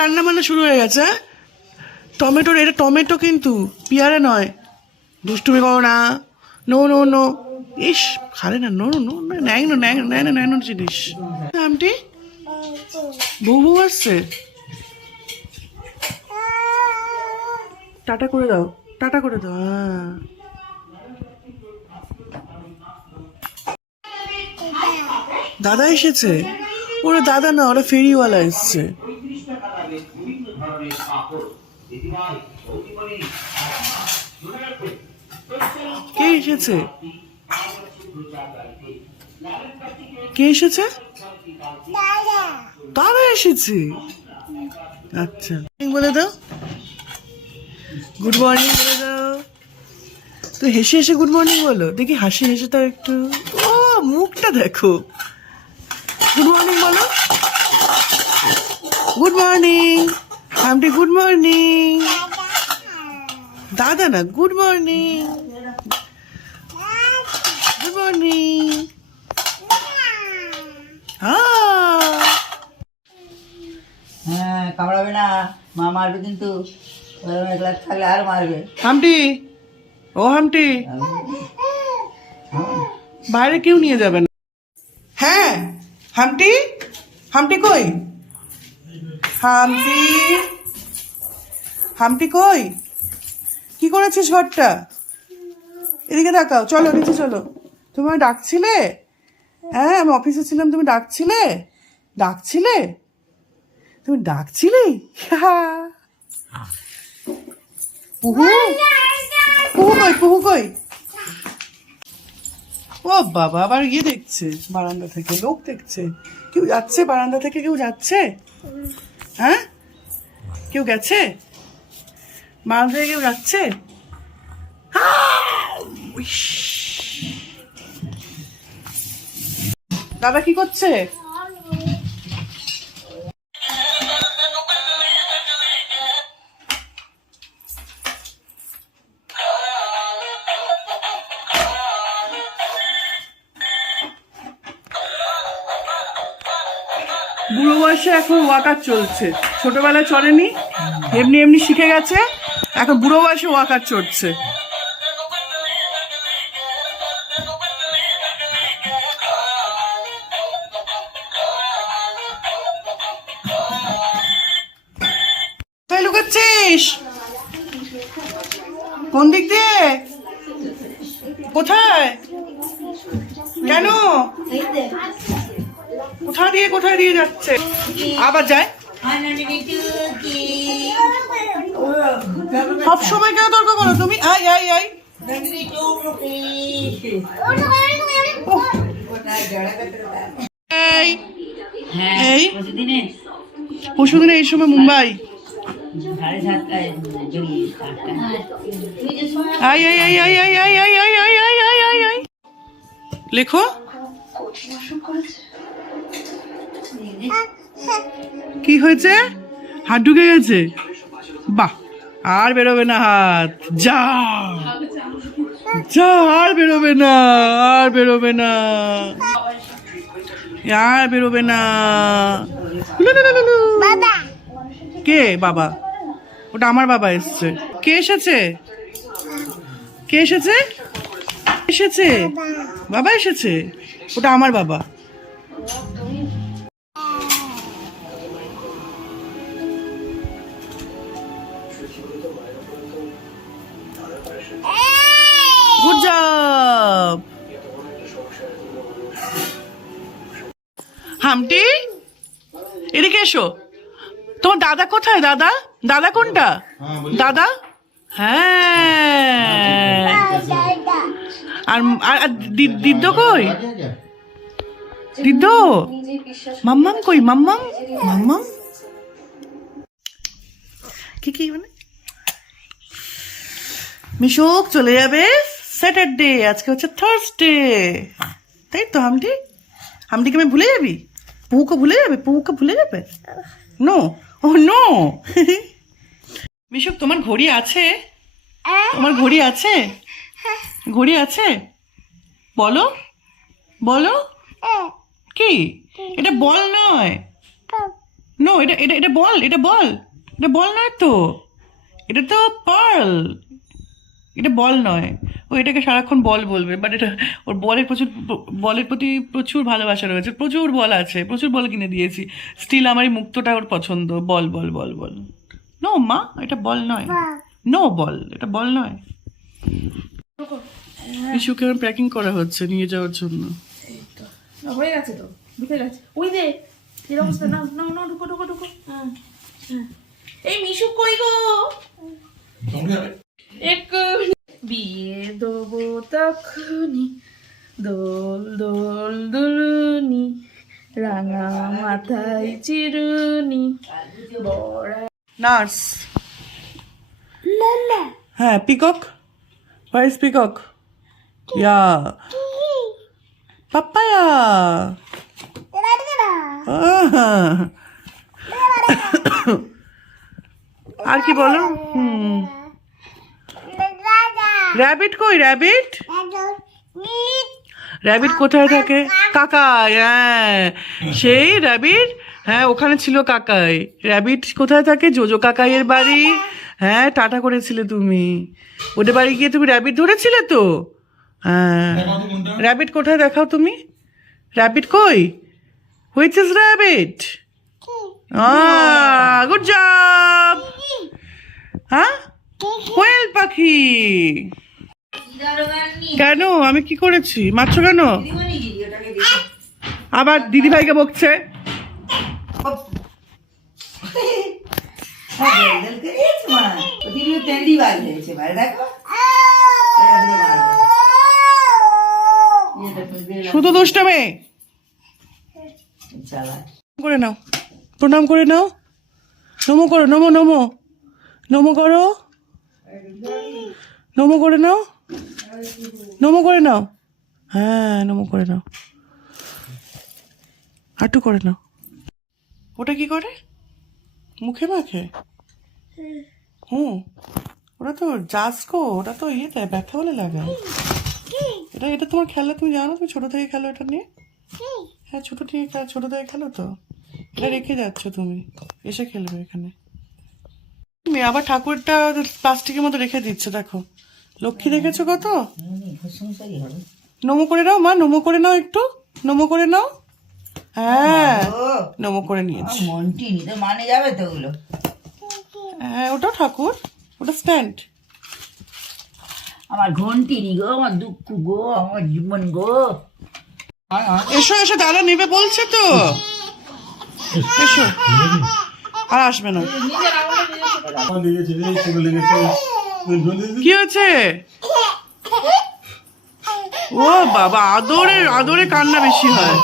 রান্না বান্না শুরু হয়ে গেছে। টমেটোর, এটা টমেটো কিন্তু পেয়ারা নয়। দুষ্টুমি করো না। No no no. ইস খারে না। নো নো নো, ন্যাংনো ন্যাংনো ন্যাংনো ন্যাংনো জিনিস। আমটি বউ বউ আসছে। টাটা করে দাও, টাটা করে দাও। হ্যাঁ দাদা এসেছে। ওরা দাদা না, ওরা ফেরিওয়ালা এসছে। কে এসেছে? কে এসেছে? দাদা এসেছে। আচ্ছা বলে দাও, গুড মর্নিং বলে দাও। তো হেসে হেসে গুড মর্নিং বলো দেখি, হাসি হেসে তো একটু। ও মুখটা দেখো। গুড মর্নিং বলো। গুড মর্নিং আমটি, গুড মর্নিং। দাদা না, গুড মর্নিং। Good morning. হ্যাঁ, কামড়াবে না, মা মারবে কিন্তু। একলা থাকলে আর মারবে। হামটি, ও হামটি, বাইরে কেউ নিয়ে যাবে না। হ্যাঁ হামটি, হামটি কই? হামটি, হামটি কই? কি করেছিস ঘরটা? এদিকে তাকাও, চলো নিচে চলো। তুমি আমায় ডাকছিলে? হ্যাঁ আমি অফিসে ছিলাম, তুমি ডাকছিলে? ডাকছিলে? তুমি ডাকছিলে? পুহু, পুহু কই? পুহু কই? ও বাবা, আবার ইয়ে দেখছে বারান্দা থেকে, লোক দেখছে। কেউ যাচ্ছে বারান্দা থেকে? কেউ যাচ্ছে? হ্যাঁ কেউ গেছে বারান্দা থেকে? কেউ যাচ্ছে? দাদা কি করছে? বুড়ো বয়সে এখন ওয়াকার চলছে, ছোটবেলায় চলেনি, এমনি এমনি শিখে গেছে, এখন বুড়ো বয়সে ওয়াকার চড়ছে। কোথায় লুকাচ্ছিস? কোন দিক দিয়ে? কোথায়? কেন? কোথায় দিয়ে যাচ্ছে? আবার যায়। সব সময় কেন তর্ক করো তুমি? I I I. এই পরশুদিনে এই সময় Mumbai. I I I I I I I I I I I I I. লেখো। কি হয়েছে? হাত ঢুকে গেছে? বাহ, আর বেরোবে না হাত। যা যা, আর বেরোবে না, আর বেরোবে না, আর বেরোবে না। কে বাবা? ওটা আমার বাবা এসছে। কে এসেছে? কে এসেছে? এসেছে বাবা, এসেছে। ওটা আমার বাবা। গুড জব হামটি, এদিকে এসো। তোমার দাদা কোথায়? দাদা, দাদা কোনটা? দাদা, হ্যাঁ। আর দিদ্দ কই? দিদ্দ, মাম্মাম কই? মাম্মাম, মাম্মাম কি কি মানে? মিশুক চলে যাবে স্যাটারডে, আজকে হচ্ছে থার্সডে, তাই তো? হামটি, হামটিকে আমি ভুলে যাবি? পুহুকে ভুলে যাবে? পুহুকে ভুলে যাবে? নো, ও নো। মিশুক তোমার ঘড়ি আছে? তোমার ঘড়ি আছে? ঘড়ি আছে? বলো, বলো। কি এটা? বল নয়, নো, এটা এটা এটা বল, এটা বল, এটা বল নয় তো, এটা তো পার্ল, এটা বল নয়। ও এটাকে সারাক্ষণ বল বলবে, বাট এটা ওর বলের প্রচুর, বলের প্রতি প্রচুর ভালোবাসা রয়েছে, প্রচুর বল আছে, প্রচুর বল কিনে দিয়েছি, স্টিল আমার এই মুক্তটা ওর পছন্দ। বল বল বল বল। নো মা, এটা বল নয়, নো বল, এটা বল নয়। ইস্যুকে আমার প্যাকিং করা হচ্ছে নিয়ে যাওয়ার জন্য। এই তো হয়ে গেছে, তো ঢুকে গেছে। ওই দে এর অবস্থা, না না না, ঢুকো ঢুকো ঢুকো। হ্যাঁ হ্যাঁ। এই মিশু কই গো? এক বিয়ে দেবো তখনই, দোল দোল দুলুনি, রাঙা মাথায় চিরুনি, বড়া। নার্স, হ্যাঁ, peacock, where is peacock? Yeah, papaya. আর কি বলো? র্যাবিট কই? র্যাবিট, র্যাবিট কোথায় থাকে? কাকাই, হ্যাঁ সেই র্যাবিট, হ্যাঁ ওখানে ছিল কাকাই। র্যাবিট কোথায় থাকে? জোজো কাকাইয়ের বাড়ি। হ্যাঁ, টাটা করেছিলে তুমি, ওদের বাড়ি গিয়ে তুমি র্যাবিট ধরেছিলে তো। হ্যাঁ, র্যাবিট কোথায় দেখাও তুমি, র্যাবিট কই? Which is rabbit? Good job. হ্যাঁ, কোয়েল পাখি। কেন, আমি কি করেছি? মারছো কেন? আবার দিদিভাইকে বকছে। শুধু দুষ্টমে। করে নাও, প্রণাম করে নাও, নমো করো, নমো নমো নমো করো, নমো করে নাও, নমো করে নাও, হ্যাঁ নমো করে নাও, হাঁটু করে নাও। ওটা কি করে? মুখে মাখে? ওটা তো জাস্কো, ওটা তো ইয়েতে ব্যথা বলে লাগায়। এটা এটা তোমার খেলা, তুমি জানো? তুমি ছোট থেকে খেলো এটা নিয়ে? হ্যাঁ, ছোট থেকে খেলো তো। এটা রেখে যাচ্ছ তুমি, এসে খেলবে এখানে। তুমি আবার ঠাকুরটা প্লাস্টিকের মতো রেখে দিচ্ছ, দেখো লক্ষ্মী দেখেছো কত। নমো করে নাও মা, নমো করে নাও, একটু নমো করে নাও। হ্যাঁ, নমো করে নিয়েছি। মন্টি নিতে মানে যাবে তো ওগুলো। হ্যাঁ, ওটা ঠাকুর, ওটা স্ট্যান্ড। আমার ঘন্টি নি গো, আমার দুঃখ গো, আমার জীবন গো। এসো এসো, দাদা নেবে বলছে তো, এসো। আর আসবে না। কি হয়েছে? ও বাবা, আদরে আদরে কান্না বেশি হয়।